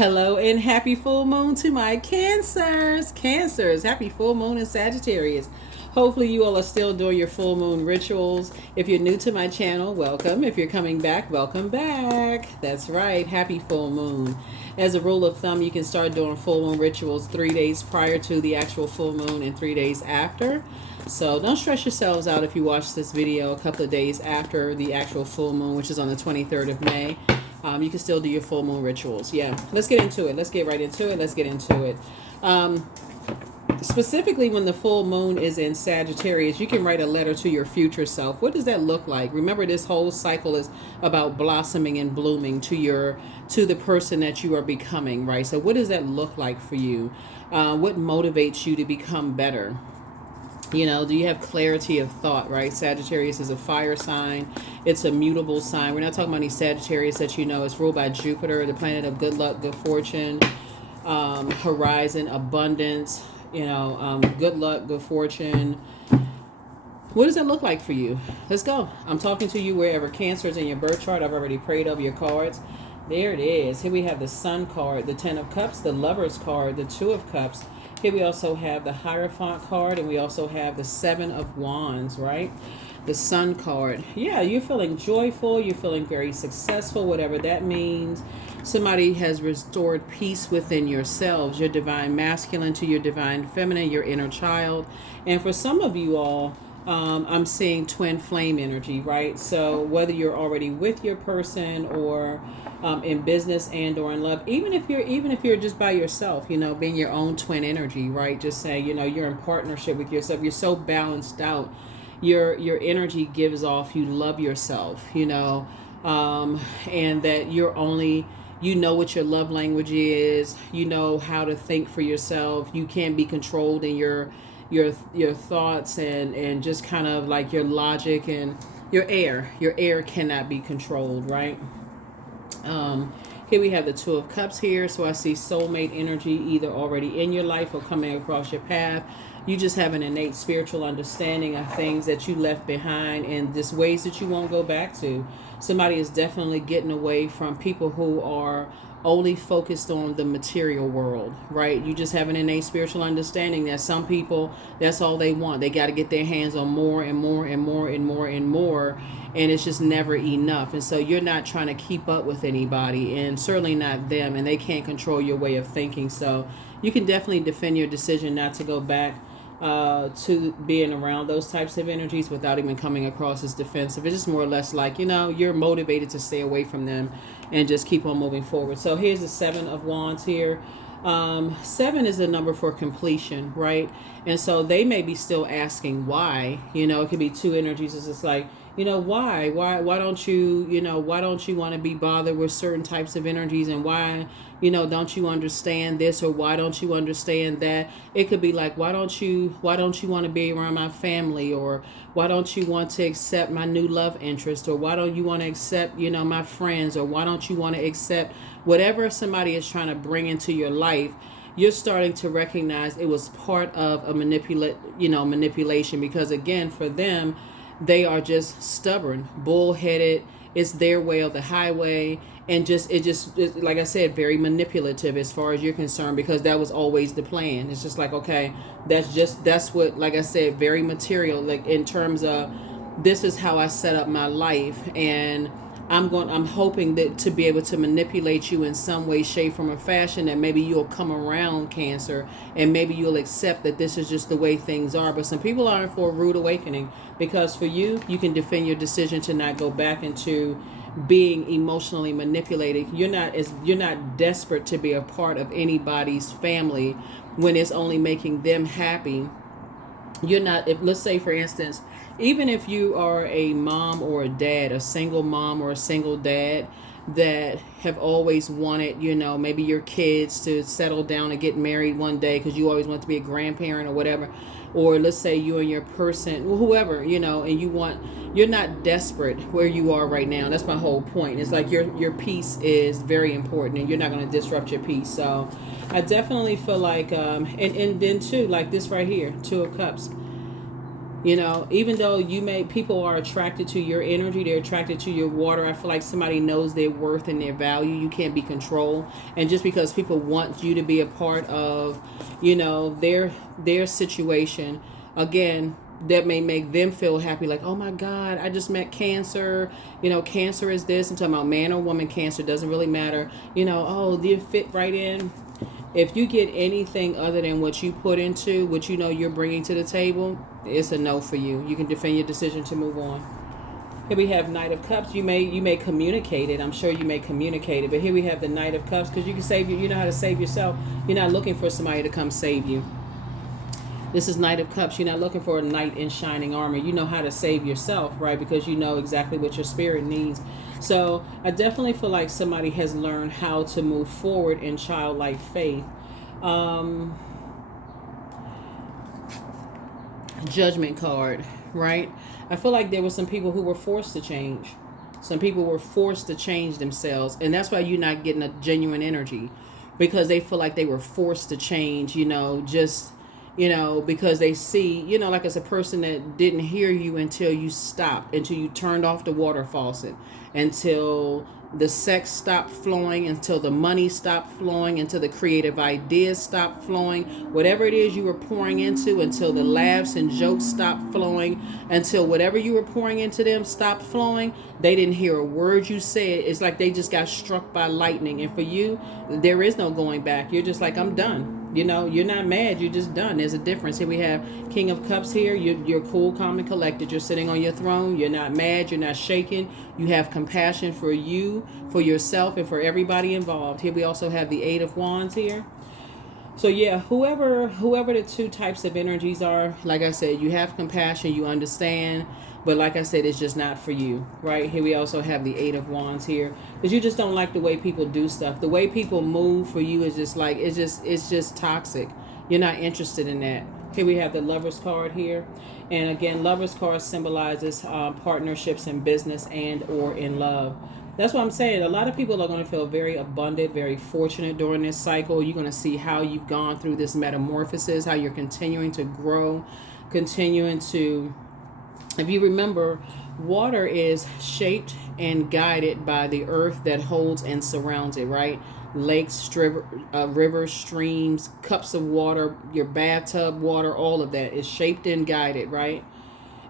Hello and happy full moon to my Cancers. Cancers, happy full moon in Sagittarius. Hopefully you all are still doing your full moon rituals. If you're new to my channel, welcome. If you're coming back, welcome back. That's right, happy full moon. As a rule of thumb, you can start doing full moon rituals 3 days prior to the actual full moon and 3 days after. So don't stress yourselves out if you watch this video a couple of days after the actual full moon, which is on the 23rd of May. You can still do your full moon rituals. Yeah, let's get into it. Let's get right into it. Let's get into it. Specifically, when the full moon is in Sagittarius, you can write a letter to your future self. What does that look like? Remember, this whole cycle is about blossoming and blooming to the person that you are becoming, right? So what does that look like for you? What motivates you to become better? You know, do you have clarity of thought, right? Sagittarius is a fire sign. It's a mutable sign. We're not talking about any Sagittarius that you know. It's ruled by Jupiter, the planet of good luck, good fortune, horizon, abundance, good luck, good fortune. What does that look like for you? Let's go. I'm talking to you wherever Cancer is in your birth chart. I've already prayed over your cards. There it is. Here we have the Sun card, the Ten of Cups, the Lovers card, the Two of Cups. Here we also have the Hierophant card, and we also have the Seven of Wands, right? The Sun card. Yeah, you're feeling joyful. You're feeling very successful, whatever that means. Somebody has restored peace within yourselves, your divine masculine to your divine feminine, your inner child. And for some of you all, I'm seeing twin flame energy, right? So whether you're already with your person or in business and or in love, even if you're just by yourself, being your own twin energy, right? Just saying, you're in partnership with yourself. You're so balanced out. Your energy gives off. You love yourself, and that you're only. You know what your love language is. You know how to think for yourself. You can't be controlled in your thoughts and just kind of like your logic and your air cannot be controlled, right? Here we have the Two of Cups here. So I see soulmate energy either already in your life or coming across your path. You just have an innate spiritual understanding of things that you left behind and just ways that you won't go back to. Somebody is definitely getting away from people who are only focused on the material world, right? You just have an innate spiritual understanding that some people, that's all they want. They got to get their hands on more and more and more and more and more, and it's just never enough. And so you're not trying to keep up with anybody, and certainly not them, and they can't control your way of thinking. So you can definitely defend your decision not to go back to being around those types of energies without even coming across as defensive. It's just more or less like, you're motivated to stay away from them and just keep on moving forward. So here's the Seven of Wands here. 7 is the number for completion, right? And so they may be still asking why. It could be two energies. It's just like, why don't you want to be bothered with certain types of energies, and why, don't you understand this, or why don't you understand that? It could be like, why don't you want to be around my family, or why don't you want to accept my new love interest, or why don't you want to accept, my friends, or why don't you want to accept whatever somebody is trying to bring into your life. You're starting to recognize it was part of a manipulation, because again, for them, they are just stubborn, bullheaded. It's their way or the highway. And like I said, very manipulative as far as you're concerned, because that was always the plan. It's just like, okay, that's what, like I said, very material, like in terms of this is how I set up my life. And I'm hoping that to be able to manipulate you in some way, shape, form, or fashion, that maybe you'll come around, Cancer, and maybe you'll accept that this is just the way things are. But some people are in for a rude awakening, because for you can defend your decision to not go back into being emotionally manipulated. You're not desperate to be a part of anybody's family when it's only making them happy. You're not, if let's say for instance, even if you are a mom or a dad, a single mom or a single dad that have always wanted, maybe your kids to settle down and get married one day because you always want to be a grandparent or whatever, or let's say you and your person, whoever, and you're not desperate where you are right now. That's my whole point. It's like your peace is very important, and you're not going to disrupt your peace. So I definitely feel like, and then too, like this right here, Two of Cups. You know, even though people are attracted to your energy, they're attracted to your water. I feel like somebody knows their worth and their value. You can't be controlled. And just because people want you to be a part of, you know, their situation, again, that may make them feel happy, like, oh my God, I just met Cancer. You know, Cancer is this. I'm talking about man or woman. Cancer doesn't really matter. You know, oh, do you fit right in? If you get anything other than what you put into, what you know you're bringing to the table, it's a no for you. You can defend your decision to move on. Here we have Knight of Cups. You may communicate it. I'm sure you may communicate it. But here we have the Knight of Cups, because you can save you know how to save yourself. You're not looking for somebody to come save you. This is Knight of Cups. You're not looking for a knight in shining armor. You know how to save yourself, right? Because you know exactly what your spirit needs. So I definitely feel like somebody has learned how to move forward in childlike faith. Judgment card, right? I feel like there were some people who were forced to change. Some people were forced to change themselves. And that's why you're not getting a genuine energy. Because they feel like they were forced to change, you know, just... You know, because they see, you know, like as a person that didn't hear you until you stopped, until you turned off the water faucet, until the sex stopped flowing, until the money stopped flowing, until the creative ideas stopped flowing, whatever it is you were pouring into, until the laughs and jokes stopped flowing, until whatever you were pouring into them stopped flowing, they didn't hear a word you said. It's like they just got struck by lightning. And for you, there is no going back. You're just like, I'm done. You know, you're not mad. You're just done. There's a difference. Here we have King of Cups here. You're cool, calm, and collected. You're sitting on your throne. You're not mad. You're not shaken. You have compassion for you, for yourself, and for everybody involved. Here we also have the Eight of Wands here. So yeah, whoever the two types of energies are, like I said, you have compassion, you understand, but like I said, it's just not for you, right? Here we also have the Eight of Wands here, because you just don't like the way people do stuff. The way people move for you is just like, it's just toxic. You're not interested in that. Here we have the Lovers card here. And again, Lovers card symbolizes partnerships in business and or in love. That's what I'm saying. A lot of people are going to feel very abundant, very fortunate during this cycle. You're going to see how you've gone through this metamorphosis, how you're continuing to grow, continuing to... If you remember, water is shaped and guided by the earth that holds and surrounds it, right? Lakes, rivers, streams, cups of water, your bathtub water, all of that is shaped and guided, right?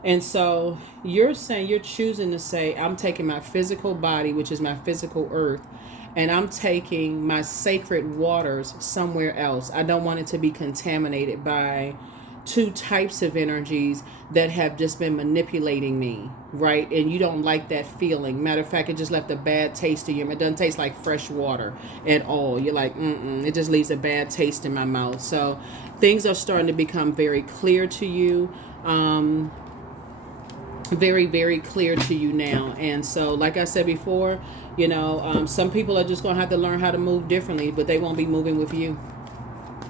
And so you're saying, you're choosing to say, I'm taking my physical body, which is my physical earth, and I'm taking my sacred waters somewhere else. I don't want it to be contaminated by two types of energies that have just been manipulating me, right? And you don't like that feeling. Matter of fact, it just left a bad taste in you. It doesn't taste like fresh water at all. You're like, it just leaves a bad taste in my mouth. So things are starting to become very clear to you. Very, very clear to you now. And so, like I said before, you know, some people are just going to have to learn how to move differently, but they won't be moving with you.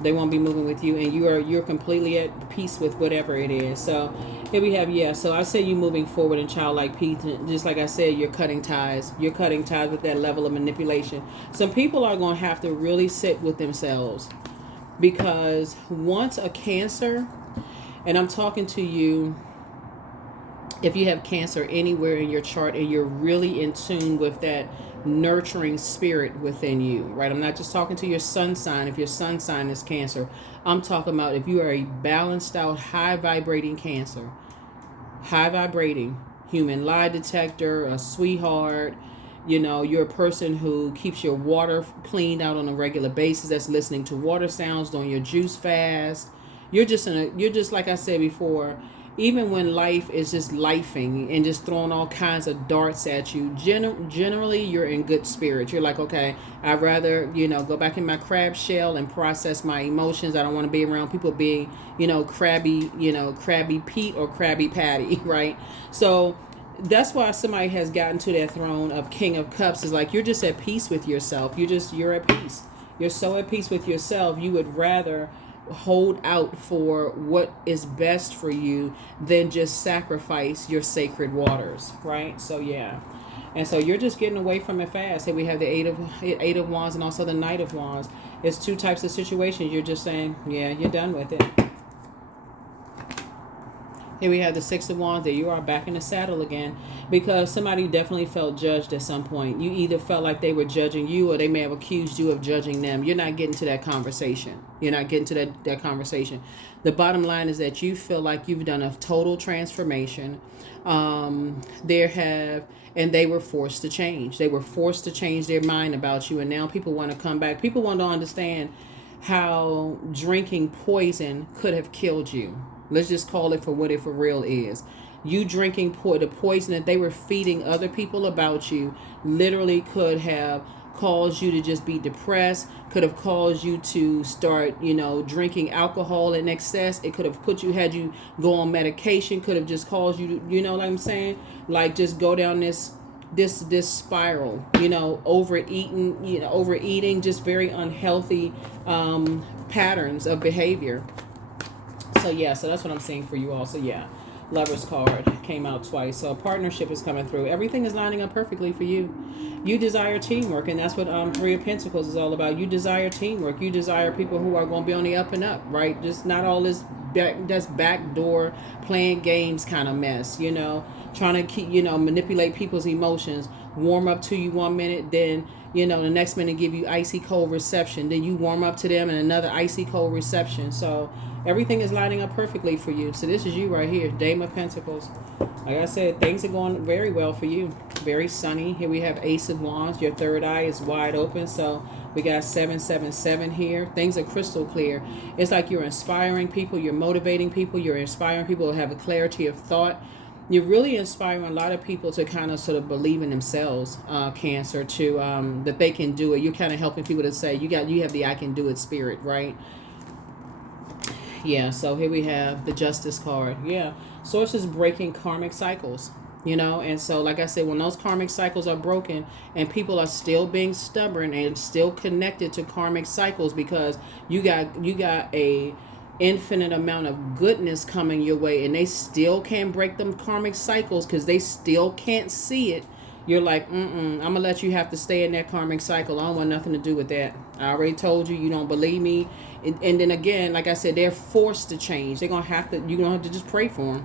They won't be moving with you, and you're completely at peace with whatever it is. So here we have, so I say you moving forward in childlike peace. Just like I said, you're cutting ties. You're cutting ties with that level of manipulation. Some people are going to have to really sit with themselves, because once a Cancer, and I'm talking to you, if you have Cancer anywhere in your chart and you're really in tune with that nurturing spirit within you, right? I'm not just talking to your sun sign. If your sun sign is Cancer, I'm talking about if you are a balanced out, high vibrating Cancer, high vibrating human lie detector, a sweetheart, you know, you're a person who keeps your water cleaned out on a regular basis, that's listening to water sounds, doing your juice fast. You're just like I said before, even when life is just lifing and just throwing all kinds of darts at you, generally you're in good spirits. You're like, okay, I'd rather, go back in my crab shell and process my emotions. I don't want to be around people being, crabby Pete or crabby Patty, right? So that's why somebody has gotten to that throne of King of Cups. Is like, you're just at peace with yourself. You're at peace. You're so at peace with yourself. You would rather hold out for what is best for you than just sacrifice your sacred waters, right? So yeah, and so you're just getting away from it fast. Here we have the eight of wands and also the Knight of wands. It's two types of situations. You're just saying, yeah, you're done with it. Here we have the Six of Wands. There you are, back in the saddle again, because somebody definitely felt judged at some point. You either felt like they were judging you, or they may have accused you of judging them. You're not getting to that conversation. You're not getting to that conversation. The bottom line is that you feel like you've done a total transformation. And they were forced to change. They were forced to change their mind about you, and now people want to come back. People want to understand how drinking poison could have killed you. Let's just call it for what it for real is. You drinking the poison that they were feeding other people about you literally could have caused you to just be depressed, could have caused you to start, drinking alcohol in excess. It could have had you go on medication, could have just caused you to, like I'm saying, like just go down this spiral, overeating, just very unhealthy patterns of behavior. So that's what I'm seeing for you all. So Lover's card came out twice. So a partnership is coming through. Everything is lining up perfectly for you. You desire teamwork, and that's what Three of Pentacles is all about. You desire teamwork. You desire people who are going to be on the up and up, right? Just not all this backdoor playing games kind of mess, trying to keep, manipulate people's emotions, warm up to you 1 minute, then the next minute give you icy cold reception, then you warm up to them and another icy cold reception. So everything is lining up perfectly for you. So this is you right here, Dame of Pentacles. Like I said, things are going very well for you. Very sunny. Here we have Ace of Wands. Your third eye is wide open. So we got 777 here. Things are crystal clear. It's like you're inspiring people. You're motivating people. You're inspiring people to have a clarity of thought. You're really inspiring a lot of people to kind of sort of believe in themselves, Cancer, to that they can do it. You're kind of helping people to say, you have the I can do it spirit, right? Yeah, so here we have the Justice card. Yeah, Source is breaking karmic cycles, and so like I said, when those karmic cycles are broken and people are still being stubborn and still connected to karmic cycles, because you got a infinite amount of goodness coming your way, and they still can't break them karmic cycles because they still can't see it. You're like, I'm going to let you have to stay in that karmic cycle. I don't want nothing to do with that. I already told you, you don't believe me. And then again, like I said, they're forced to change. You're going to have to just pray for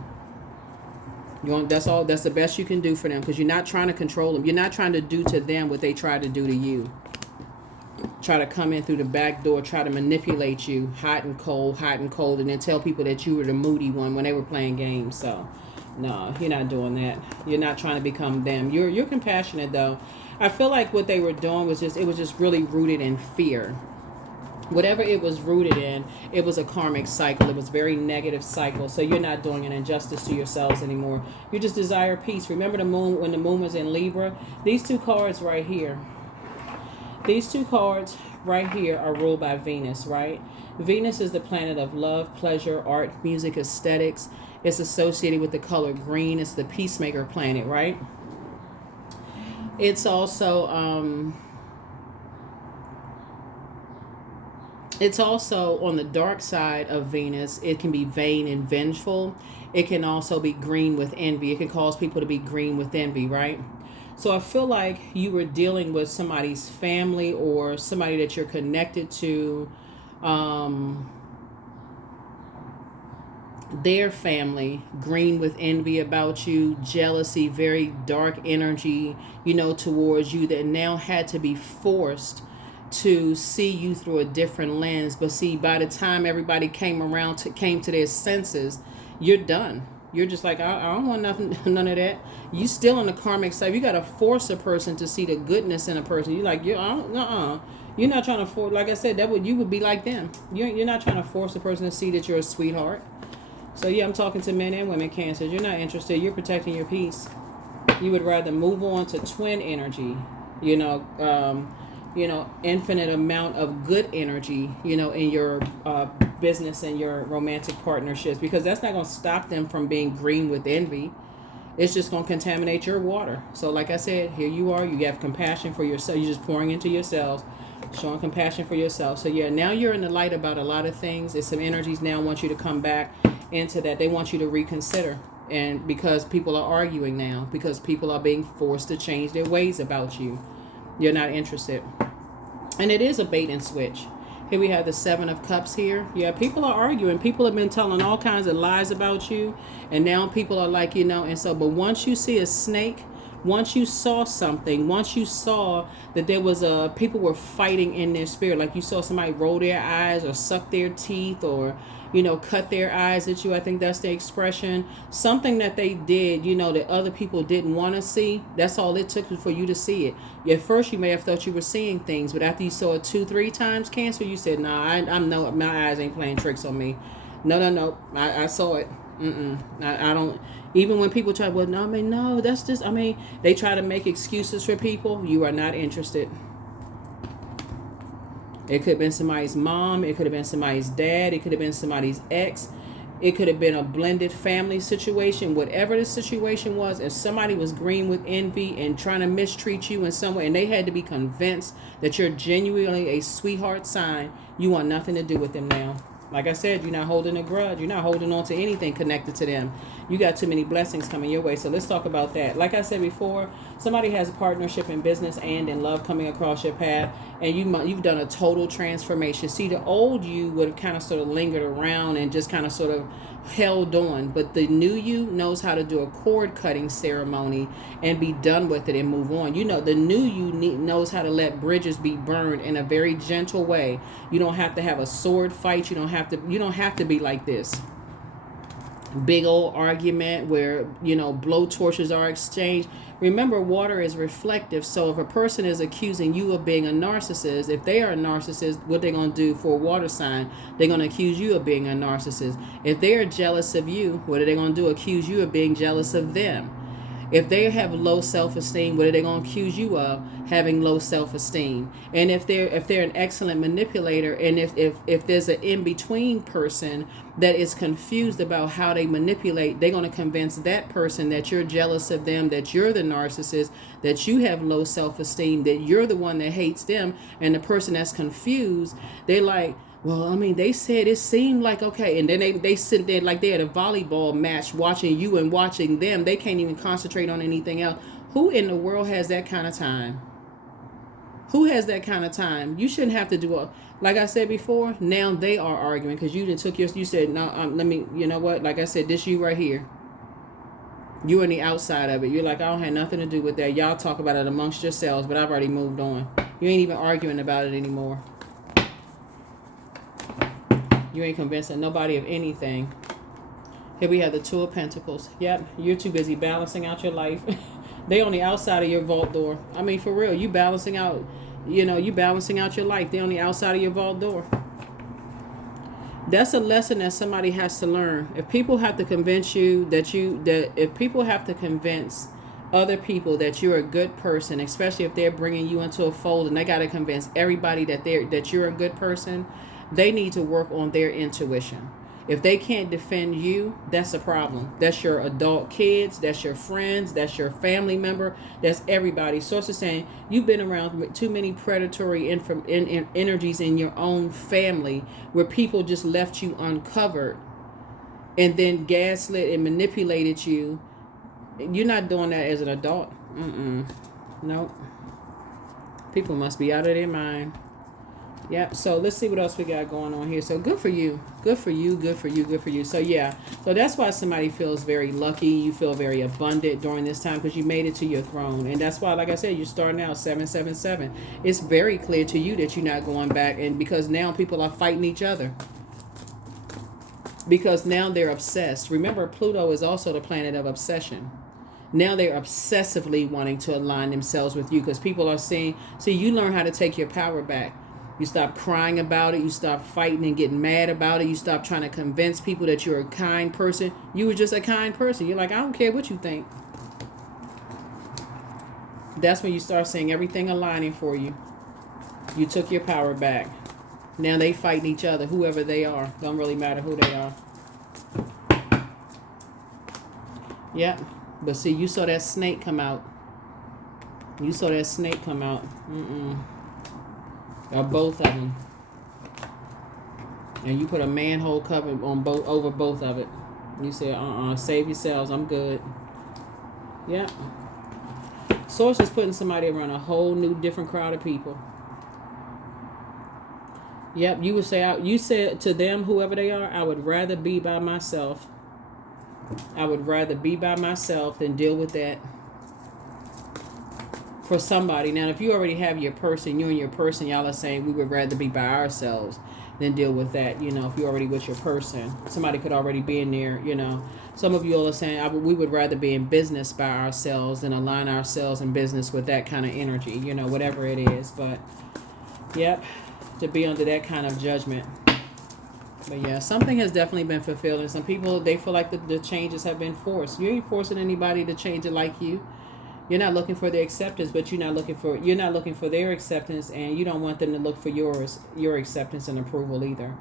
them. That's all. That's the best you can do for them, because you're not trying to control them. You're not trying to do to them what they try to do to you. Try to come in through the back door, try to manipulate you, hot and cold, and then tell people that you were the moody one when they were playing games. So no, you're not doing that. You're not trying to become them. You're compassionate, though. I feel like what they were doing was just really rooted in fear. Whatever it was rooted in, it was a karmic cycle. It was a very negative cycle. So you're not doing an injustice to yourselves anymore. You just desire peace. Remember the moon, when the moon was in Libra? These two cards right here. These two cards right here are ruled by Venus, right? Venus is the planet of love, pleasure, art, music, aesthetics. It's associated with the color green. It's the peacemaker planet, right? It's also on the dark side of Venus. It can be vain and vengeful. It can also be green with envy. It can cause people to be green with envy, right? So I feel like you were dealing with somebody's family or somebody that you're connected to, their family, green with envy about you, jealousy, very dark energy, towards you, that now had to be forced to see you through a different lens. But see, by the time everybody came to their senses, you're done. You're just like, I don't want none of that. You still in the karmic side. You got to force a person to see the goodness in a person. You're like, you're not trying to force. Like I said, you would be like them. You're not trying to force a person to see that you're a sweetheart. So I'm talking to men and women, Cancers. You're not interested. You're protecting your peace. You would rather move on to twin energy. Infinite amount of good energy, in your business and your romantic partnerships, because that's not going to stop them from being green with envy. It's just going to contaminate your water. So like I said, here you are, you have compassion for yourself. You're just pouring into yourselves, showing compassion for yourself. So now you're in the light about a lot of things. There's some energies now want you to come back into that. They want you to reconsider. And because people are arguing now, because people are being forced to change their ways about you, you're not interested. And it is a bait and switch. Here we have the Seven of Cups here. Yeah, people are arguing. People have been telling all kinds of lies about you. And now people are like, and so, but once you see a snake, once you saw something, once you saw that there was people were fighting in their spirit, like you saw somebody roll their eyes or suck their teeth or, cut their eyes at you. I think that's the expression. Something that they did, that other people didn't want to see. That's all it took for you to see it. At first, you may have thought you were seeing things, but after you saw it 2-3 times, Cancer, you said, "Nah, I'm no, my eyes ain't playing tricks on me. No. I saw it. I don't." Even when people try, well, no, no, that's just. They try to make excuses for people. You are not interested. It could have been somebody's mom. It could have been somebody's dad. It could have been somebody's ex. It could have been a blended family situation. Whatever the situation was, if somebody was green with envy and trying to mistreat you in some way, and they had to be convinced that you're genuinely a sweetheart sign, you want nothing to do with them now. Like I said, you're not holding a grudge. You're not holding on to anything connected to them. You got too many blessings coming your way. So let's talk about that. Like I said before, somebody has a partnership in business and in love coming across your path, and you've done a total transformation. See, the old you would have kind of sort of lingered around and just kind of sort of held on, but the new you knows how to do a cord cutting ceremony and be done with it and move on. The new you knows how to let bridges be burned in a very gentle way. You don't have to have a sword fight. You don't have to be like this big old argument where blow torches are exchanged. Remember, water is reflective. So if a person is accusing you of being a narcissist, if they are a narcissist, what they're going to do for a water sign? They're going to accuse you of being a narcissist. If they are jealous of you, what are they going to do? Accuse you of being jealous of them. If they have low self-esteem, what are they going to accuse you of? Having low self-esteem. And if they're an excellent manipulator, and if there's an in-between person that is confused about how they manipulate, they're going to convince that person that you're jealous of them, that you're the narcissist, that you have low self-esteem, that you're the one that hates them. And the person that's confused, they're like, well, they said it seemed like okay. And then they sit there like they're at a volleyball match watching you and watching them. They can't even concentrate on anything else. Who in the world has that kind of time? Who has that kind of time? You shouldn't have to do it. Like I said before, now they are arguing because you said, no, let me, you know what? Like I said, this you right here. You on the outside of it. You're like, I don't have nothing to do with that. Y'all talk about it amongst yourselves, but I've already moved on. You ain't even arguing about it anymore. You ain't convincing nobody of anything. Here we have the Two of Pentacles. Yep, you're too busy balancing out your life. They on the outside of your vault door. For real, you balancing out, you balancing out your life. They on the outside of your vault door. That's a lesson that somebody has to learn. If people have to convince you if people have to convince other people that you're a good person, especially if they're bringing you into a fold and they got to convince everybody that you're a good person, they need to work on their intuition. If they can't defend you, that's a problem. That's your adult kids, that's your friends, that's your family member, that's everybody. Source is saying you've been around with too many predatory energies in your own family where people just left you uncovered and then gaslit and manipulated you. You're not doing that as an adult. Nope. People must be out of their mind. Yep. So let's see what else we got going on here. So good for you. Good for you. Good for you. Good for you. So yeah. So that's why somebody feels very lucky. You feel very abundant during this time because you made it to your throne. And that's why, like I said, you're starting out 777. It's very clear to you that you're not going back. And because now people are fighting each other. Because now they're obsessed. Remember, Pluto is also the planet of obsession. Now they're obsessively wanting to align themselves with you because people are saying, see, you learn how to take your power back. You stop crying about it. You stop fighting and getting mad about it. You stop trying to convince people that you're a kind person. You were just a kind person. You're like, I don't care what you think. That's when you start seeing everything aligning for you. You took your power back. Now they fighting each other, whoever they are. Don't really matter who they are. Yeah. But see, you saw that snake come out. You saw that snake come out. Or both of them. And you put a manhole cover on over both of it. You said, save yourselves. I'm good. Yeah. Source is putting somebody around a whole new different crowd of people. Yep, you would say, you said to them, whoever they are, I would rather be by myself. I would rather be by myself than deal with that for somebody. Now, if you already have your person, you and your person, y'all are saying we would rather be by ourselves than deal with that. You know, if you're already with your person, somebody could already be in there. You know, some of you all are saying we would rather be in business by ourselves than align ourselves in business with that kind of energy. You know, whatever it is. But, yep, to be under that kind of judgment. But yeah, something has definitely been fulfilled. And some people, they feel like the changes have been forced. You ain't forcing anybody to change it like you. You're not looking for their acceptance, but you're not looking for their acceptance, and you don't want them to look for your acceptance and approval either.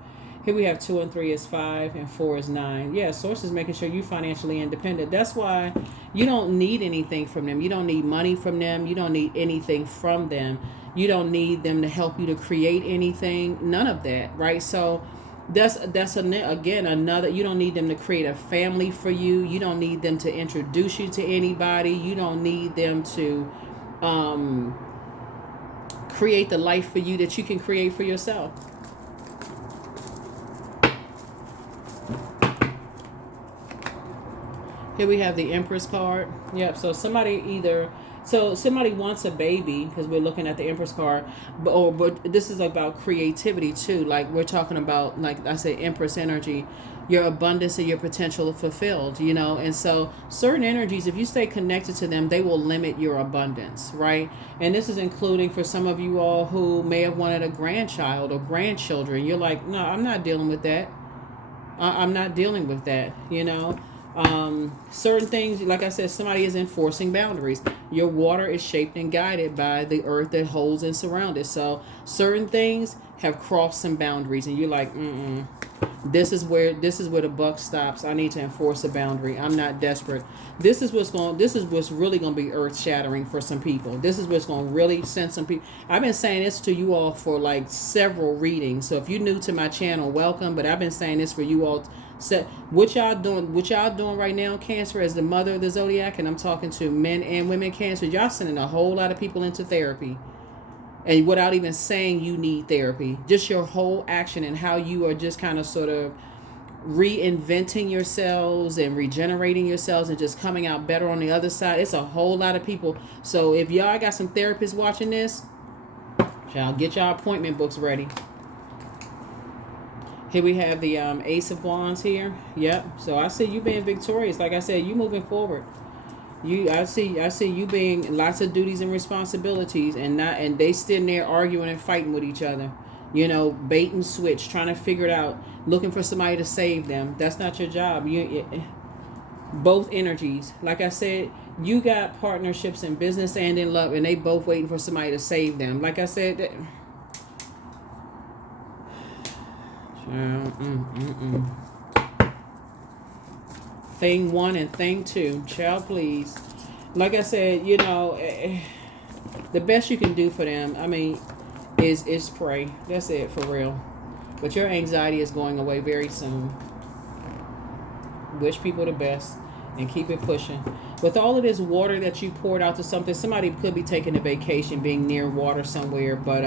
Here we have 2 and 3 is 5 and 4 is 9. Yeah, source is making sure you're financially independent. That's why you don't need anything from them. You don't need money from them. You don't need anything from them. You don't need them to help you to create anything. None of that, right? So that's again another. You don't need them to create a family for you. You don't need them to introduce you to anybody. You don't need them to create the life for you that you can create for yourself. Here we have the Empress card. Yep. So somebody wants a baby, because we're looking at the Empress card, but this is about creativity too. Like we're talking about, like I said, Empress energy, your abundance and your potential fulfilled, you know. And so certain energies, if you stay connected to them, they will limit your abundance, right? And this is including for some of you all who may have wanted a grandchild or grandchildren. You're like, no, I'm not dealing with that. I'm not dealing with that, you know. Certain things, like I said, somebody is enforcing boundaries. Your water is shaped and guided by the earth that holds and surrounds it. So certain things have crossed some boundaries, and you're like, this is where the buck stops. I need to enforce a boundary. I'm not desperate. This is what's really going to be earth shattering for some people. This is what's going to really send some people. I've been saying this to you all for like several readings. So if you're new to my channel, welcome. But I've been saying this for you all. What y'all doing right now, Cancer, as the mother of the zodiac, and I'm talking to men and women Cancer, y'all sending a whole lot of people into therapy, and without even saying you need therapy. Just your whole action and how you are just kind of sort of reinventing yourselves and regenerating yourselves and just coming out better on the other side. It's a whole lot of people. So if y'all got some therapists watching this, y'all get y'all appointment books ready. Here we have the Ace of Wands here. Yep. So I see you being victorious. Like I said, you moving forward. I see you being lots of duties and responsibilities, and they sitting there arguing and fighting with each other. You know, bait and switch, trying to figure it out, looking for somebody to save them. That's not your job. Both energies. Like I said, you got partnerships in business and in love, and they both waiting for somebody to save them. Like I said. Thing 1 and thing 2, child, please. Like I said, you know, the best you can do for them, I mean, is pray. That's it, for real. But your anxiety is going away very soon. Wish people the best and keep it pushing. With all of this water that you poured out to something, somebody could be taking a vacation, being near water somewhere, but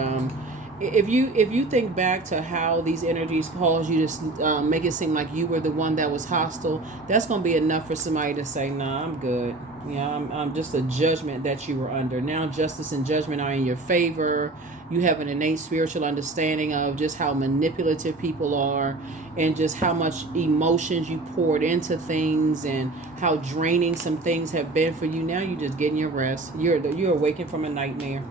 if you think back to how these energies cause you to make it seem like you were the one that was hostile, that's going to be enough for somebody to say, nah, I'm good. You know, I'm just a judgment that you were under. Now justice and judgment are in your favor. You have an innate spiritual understanding of just how manipulative people are, and just how much emotions you poured into things, and how draining some things have been for you. Now you're just getting your rest. You're awakened from a nightmare.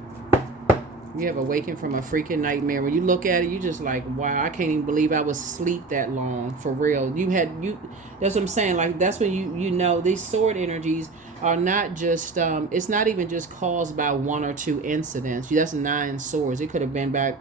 You have awakened from a freaking nightmare. When you look at it, you just like, wow, I can't even believe I was asleep that long, for real. That's what I'm saying. Like, that's when you know these sword energies are not just, it's not even just caused by 1 or 2 incidents. That's 9 swords. It could have been back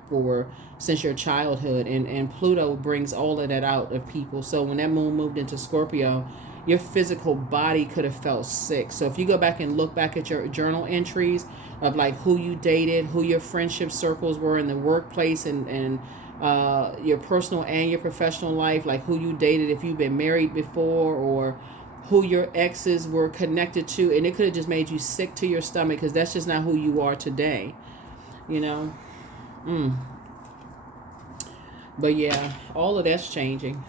since your childhood. And Pluto brings all of that out of people. So when that moon moved into Scorpio, your physical body could have felt sick. So if you go back and look back at your journal entries of like who you dated, who your friendship circles were in the workplace, and your personal and your professional life, like who you dated, if you've been married before, or who your exes were connected to, and it could have just made you sick to your stomach, because that's just not who you are today, you know. But yeah, all of that's changing.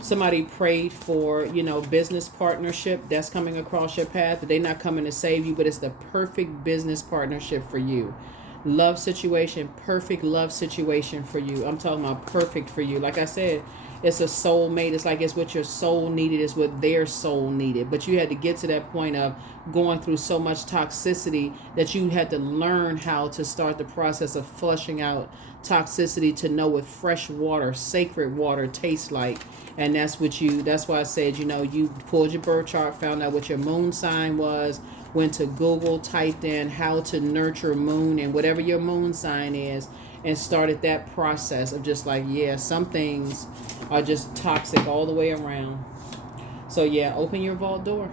Somebody prayed for, business partnership that's coming across your path, but they're not coming to save you, but it's the perfect business partnership for you. Love situation, perfect love situation for you. I'm talking about perfect for you. Like I said, it's a soulmate. It's like it's what your soul needed, is what their soul needed. But you had to get to that point of going through so much toxicity that you had to learn how to start the process of flushing out toxicity to know what fresh water, sacred water tastes like. And that's why I said, you pulled your birth chart, found out what your moon sign was, went to Google, typed in how to nurture moon and whatever your moon sign is, and started that process of just like, yeah, some things are just toxic all the way around. So yeah, open your vault door.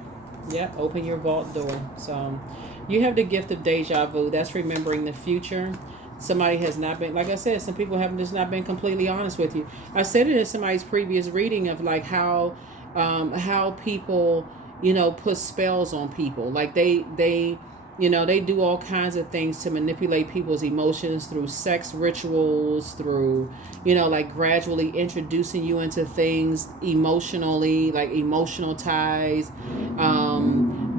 Yeah, open your vault door. So you have the gift of deja vu. That's remembering the future. Somebody has not been, like I said, some people have just not been completely honest with you. I said it in somebody's previous reading of like how people, put spells on people. Like they do all kinds of things to manipulate people's emotions through sex rituals, through, like gradually introducing you into things emotionally, like emotional ties.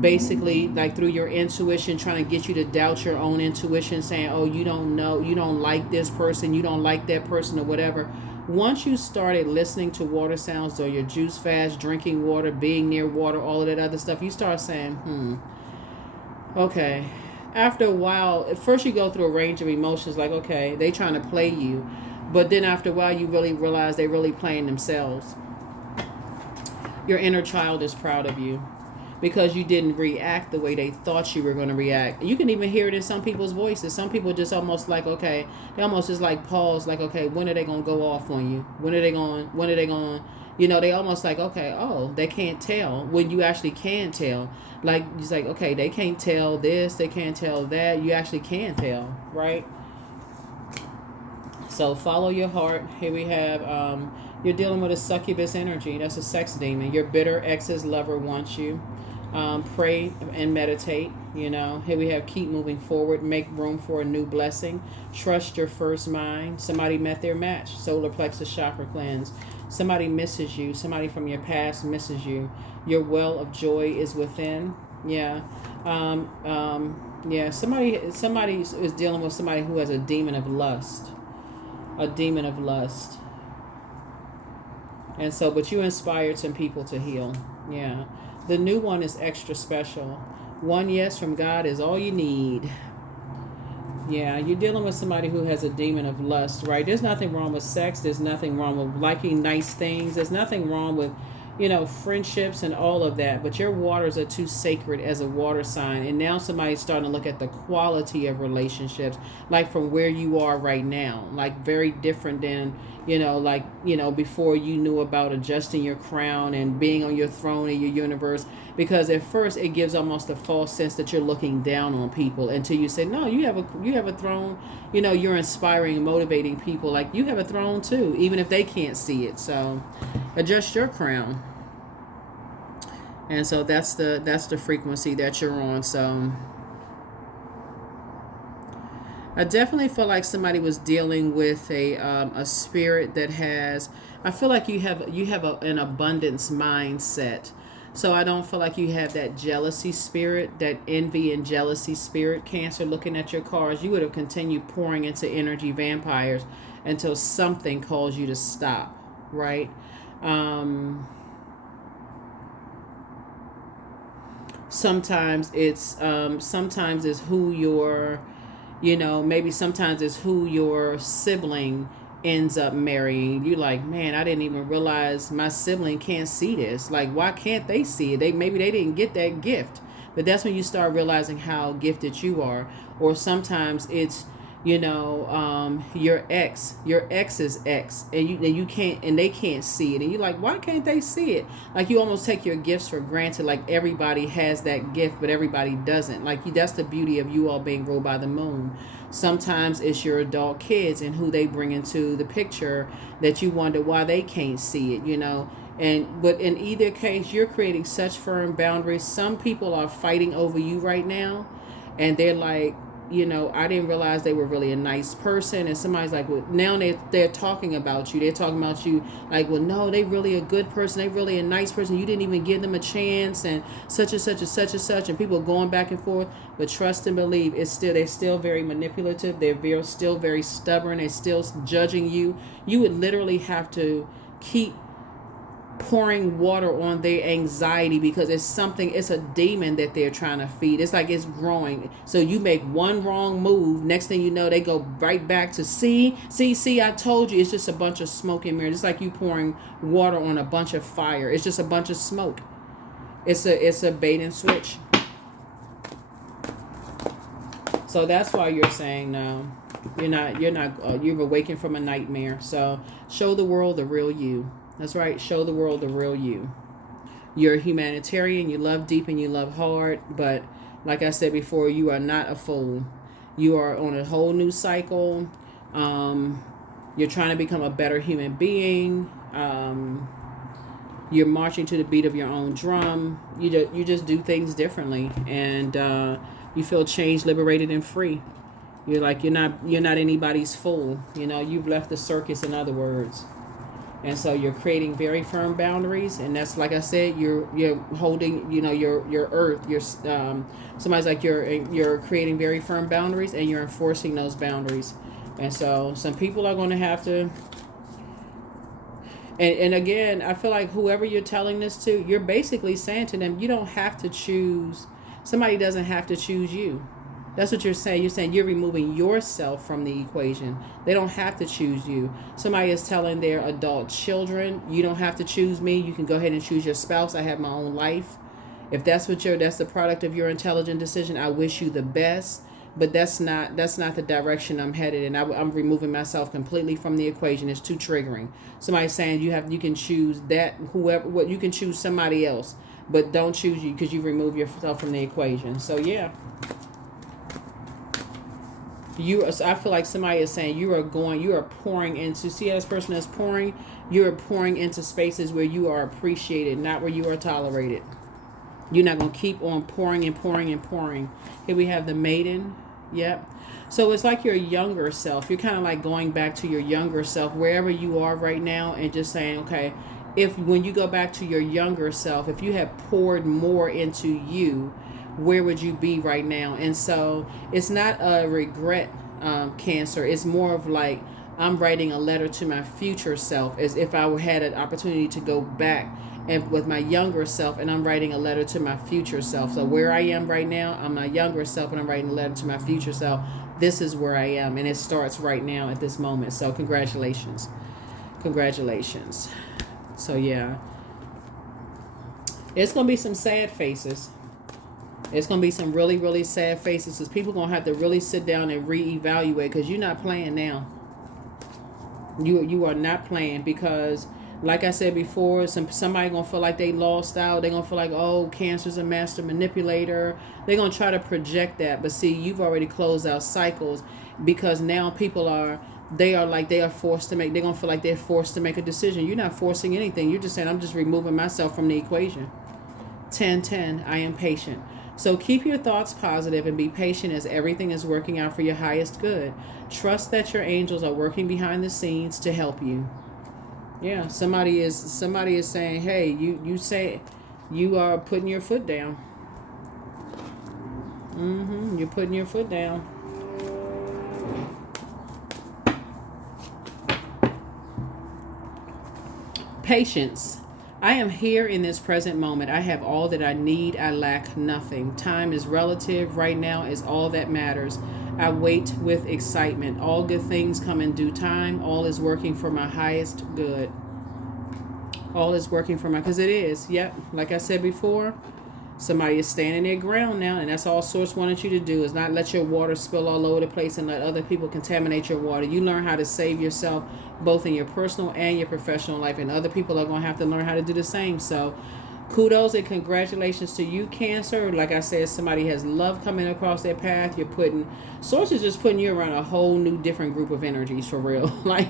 Basically, like through your intuition, trying to get you to doubt your own intuition, saying, oh, you don't know, you don't like this person, you don't like that person, or whatever. Once you started listening to water sounds, or your juice fast, drinking water, being near water, all of that other stuff, you start saying, okay. After a while, at first you go through a range of emotions like, okay, they trying to play you. But then after a while, you really realize they really playing themselves. Your inner child is proud of you because you didn't react the way they thought you were going to react. You can even hear it in some people's voices. Some people just almost like, okay, they almost just like pause, like, okay, when are they going to go off on you? When are they going, they almost like, okay, oh, they can't tell, when you actually can tell. Like, it's like, okay, they can't tell this, they can't tell that. You actually can tell, right? So follow your heart. Here we have, you're dealing with a succubus energy. That's a sex demon. Your bitter ex's lover wants you. Pray and meditate. Here we have keep moving forward, make room for a new blessing, trust your first mind. Somebody met their match, solar plexus chakra cleanse. Somebody misses you, somebody from your past misses you. Your well of joy is within. Yeah. Yeah, somebody is dealing with somebody who has a demon of lust. A demon of lust. And so, but you inspired some people to heal. Yeah. The new one is extra special. One yes from God is all you need. Yeah, you're dealing with somebody who has a demon of lust, right? There's nothing wrong with sex. There's nothing wrong with liking nice things. There's nothing wrong with, friendships and all of that. But your waters are too sacred as a water sign. And now somebody's starting to look at the quality of relationships, like from where you are right now, like very different than, before you knew about adjusting your crown and being on your throne in your universe. Because at first it gives almost a false sense that you're looking down on people until you say, no, you have a throne. You're inspiring and motivating people. Like, you have a throne too, even if they can't see it. So adjust your crown. And so that's the frequency that you're on. So I definitely feel like somebody was dealing with a spirit that has. I feel like you have an abundance mindset. So I don't feel like you have that jealousy spirit, that envy and jealousy spirit. Cancer, looking at your cards, you would have continued pouring into energy vampires until something calls you to stop, right? Sometimes it's who your, maybe sometimes it's who your sibling ends up marrying. You like, man, I didn't even realize my sibling can't see this. Like, why can't they see it? Maybe they didn't get that gift. But that's when you start realizing how gifted you are. Or sometimes it's, your ex's ex, and you can't, and they can't see it, and you're like, why can't they see it? Like, you almost take your gifts for granted. Like, everybody has that gift, but everybody doesn't. Like, that's the beauty of you all being ruled by the moon. Sometimes it's your adult kids and who they bring into the picture that you wonder why they can't see it. But in either case, you're creating such firm boundaries. Some people are fighting over you right now, and they're like, you know, I didn't realize they were really a nice person. And somebody's like, well, now they're talking about you. They're talking about you like, well, no, they really a good person. They really a nice person. You didn't even give them a chance, and such and such and such and such. And people going back and forth. But trust and believe, they're still very manipulative. They're still very stubborn. They're still judging you. You would literally have to keep pouring water on their anxiety, because it's a demon that they're trying to feed. It's like it's growing. So you make one wrong move, next thing you know, they go right back to see, I told you. It's just a bunch of smoke and mirrors. It's like you pouring water on a bunch of fire. It's just a bunch of smoke. It's a bait and switch. So that's why you're saying no. You've awakened from a nightmare. So show the world the real you. That's right. Show the world the real you. You're a humanitarian. You love deep and you love hard. But like I said before, you are not a fool. You are on a whole new cycle. You're trying to become a better human being. You're marching to the beat of your own drum. You just do things differently, and you feel changed, liberated, and free. You're not anybody's fool. You know, you've left the circus, in other words. And so you're creating very firm boundaries, and that's, like I said, you're holding, you know, your earth. Somebody's like you're creating very firm boundaries, and you're enforcing those boundaries. And so some people are going to have to. And again, I feel like whoever you're telling this to, you're basically saying to them, you don't have to choose. Somebody doesn't have to choose you. That's what you're saying. You're saying you're removing yourself from the equation. They don't have to choose you. Somebody is telling their adult children, you don't have to choose me. You can go ahead and choose your spouse. I have my own life. If that's the product of your intelligent decision, I wish you the best. But that's not the direction I'm headed, and I'm removing myself completely from the equation. It's too triggering. Somebody's saying you can choose that, you can choose somebody else, but don't choose you, because you remove yourself from the equation. So yeah. I feel like somebody is saying you are pouring into, see how this person is pouring? You are pouring into spaces where you are appreciated, not where you are tolerated. You're not going to keep on pouring and pouring and pouring. Here we have the maiden. Yep. So it's like your younger self. You're kind of like going back to your younger self, wherever you are right now, and just saying, okay, when you go back to your younger self, if you have poured more into you, where would you be right now? And so it's not a regret, Cancer. It's more of like, I'm writing a letter to my future self, as if I had an opportunity to go back and with my younger self, and I'm writing a letter to my future self. So where I am right now, I'm my younger self, and I'm writing a letter to my future self. This is where I am, and it starts right now at this moment. So congratulations. So yeah, it's going to be some sad faces. It's going to be some really, really sad faces, because people are going to have to really sit down and reevaluate, because you're not playing now. You are not playing, because like I said before, somebody going to feel like they lost out. They're going to feel like, oh, Cancer's a master manipulator. They're going to try to project that. But see, you've already closed out cycles, because now people are forced to make, they're going to feel like they're forced to make a decision. You're not forcing anything. You're just saying, I'm just removing myself from the equation. 10-10, I am patient. So keep your thoughts positive and be patient, as everything is working out for your highest good. Trust that your angels are working behind the scenes to help you. Yeah, somebody is saying, hey, you say you are putting your foot down. You're putting your foot down. Patience. I am here in this present moment. I have all that I need. I lack nothing. Time is relative. Right now is all that matters. I wait with excitement. All good things come in due time. All is working for my highest good. All is working for because it is. Yep. Like I said before, somebody is standing their ground now, and that's all Source wanted you to do, is not let your water spill all over the place and let other people contaminate your water. You learn how to save yourself, both in your personal and your professional life, and other people are going to have to learn how to do the same. So kudos and congratulations to you, Cancer. Like I said, somebody has love coming across their path. Source is just putting you around a whole new different group of energies, for real. Like,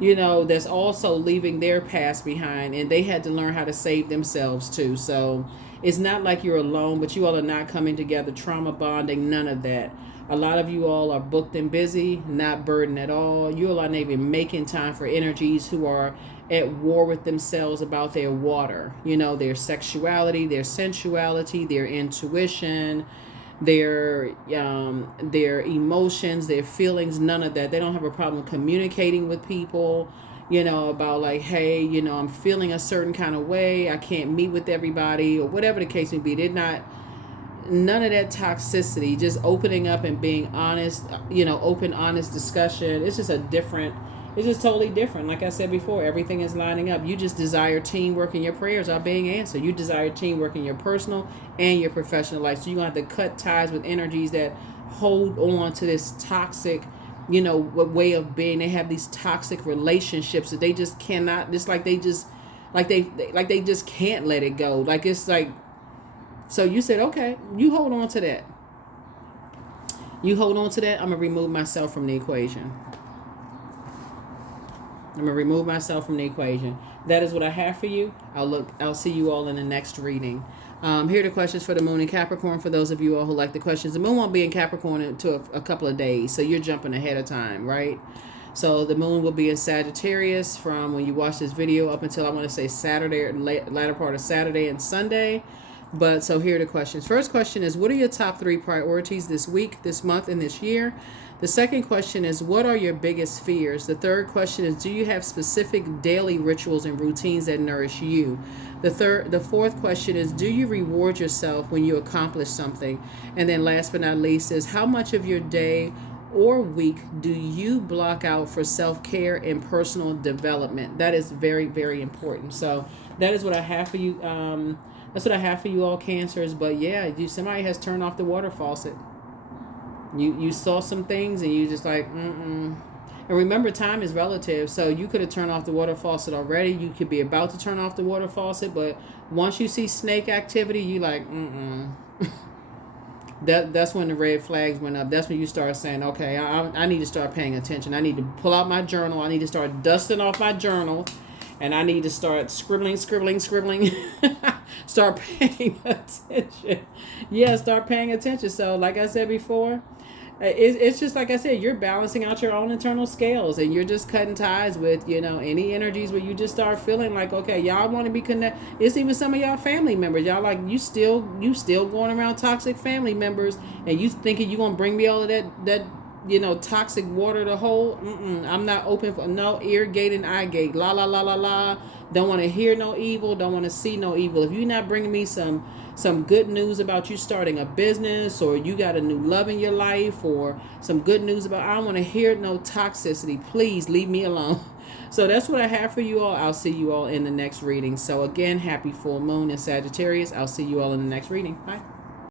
that's also leaving their past behind, and they had to learn how to save themselves too. So it's not like you're alone, but you all are not coming together, trauma bonding, none of that. A lot of you all are booked and busy, not burdened at all. You all are not even making time for energies who are at war with themselves about their water, their sexuality, their sensuality, their intuition, their emotions, their feelings, none of that. They don't have a problem communicating with people, about like, hey, I'm feeling a certain kind of way. I can't meet with everybody, or whatever the case may be. They're not, none of that toxicity, just opening up and being honest, open, honest discussion. It's just totally different. Like I said before, everything is lining up. You just desire teamwork, and your prayers are being answered. You desire teamwork in your personal and your professional life. So you're going to have to cut ties with energies that hold on to this toxic, way of being. They have these toxic relationships that they just cannot, just like they just can't let it go. Like, it's like, so you said, okay, you hold on to that. You hold on to that. I'm going to remove myself from the equation. I'm going to remove myself from the equation. That is what I have for you. I'll see you all in the next reading. Here are the questions for the moon in Capricorn. For those of you all who like the questions, the moon won't be in Capricorn until a couple of days. So you're jumping ahead of time, right? So the moon will be in Sagittarius from when you watch this video up until, I want to say, Saturday, or latter part of Saturday and Sunday. But so here are the questions. First question is, what are your top 3 priorities this week, this month, and this year? The second question is, what are your biggest fears? The third question is, do you have specific daily rituals and routines that nourish you? The fourth question is, do you reward yourself when you accomplish something? And then last but not least is, how much of your day or week do you block out for self-care and personal development? That is very, very important. So that is what I have for you. That's what I have for you all, Cancers. But yeah, somebody has turned off the water faucet. You saw some things and you just like, And remember, time is relative. So you could have turned off the water faucet already. You could be about to turn off the water faucet, but once you see snake activity, you like, That's when the red flags went up. That's when you start saying, okay, I need to start paying attention. I need to pull out my journal. I need to start dusting off my journal. And I need to start scribbling. Start paying attention. Yeah, start paying attention. So like I said before, it's just like I said, you're balancing out your own internal scales, and you're just cutting ties with, any energies where you just start feeling like, okay, y'all want to be connected. It's even some of y'all family members. Y'all like, you still going around toxic family members, and you thinking you're going to bring me all of that toxic water to hold. I'm not open for no ear gate and eye gate. La la la la la. Don't want to hear no evil. Don't want to see no evil. If you're not bringing me some good news about you starting a business, or you got a new love in your life, or some good news about, I don't want to hear no toxicity. Please leave me alone. So that's what I have for you all. I'll see you all in the next reading. So again, happy full moon in Sagittarius. I'll see you all in the next reading. Bye.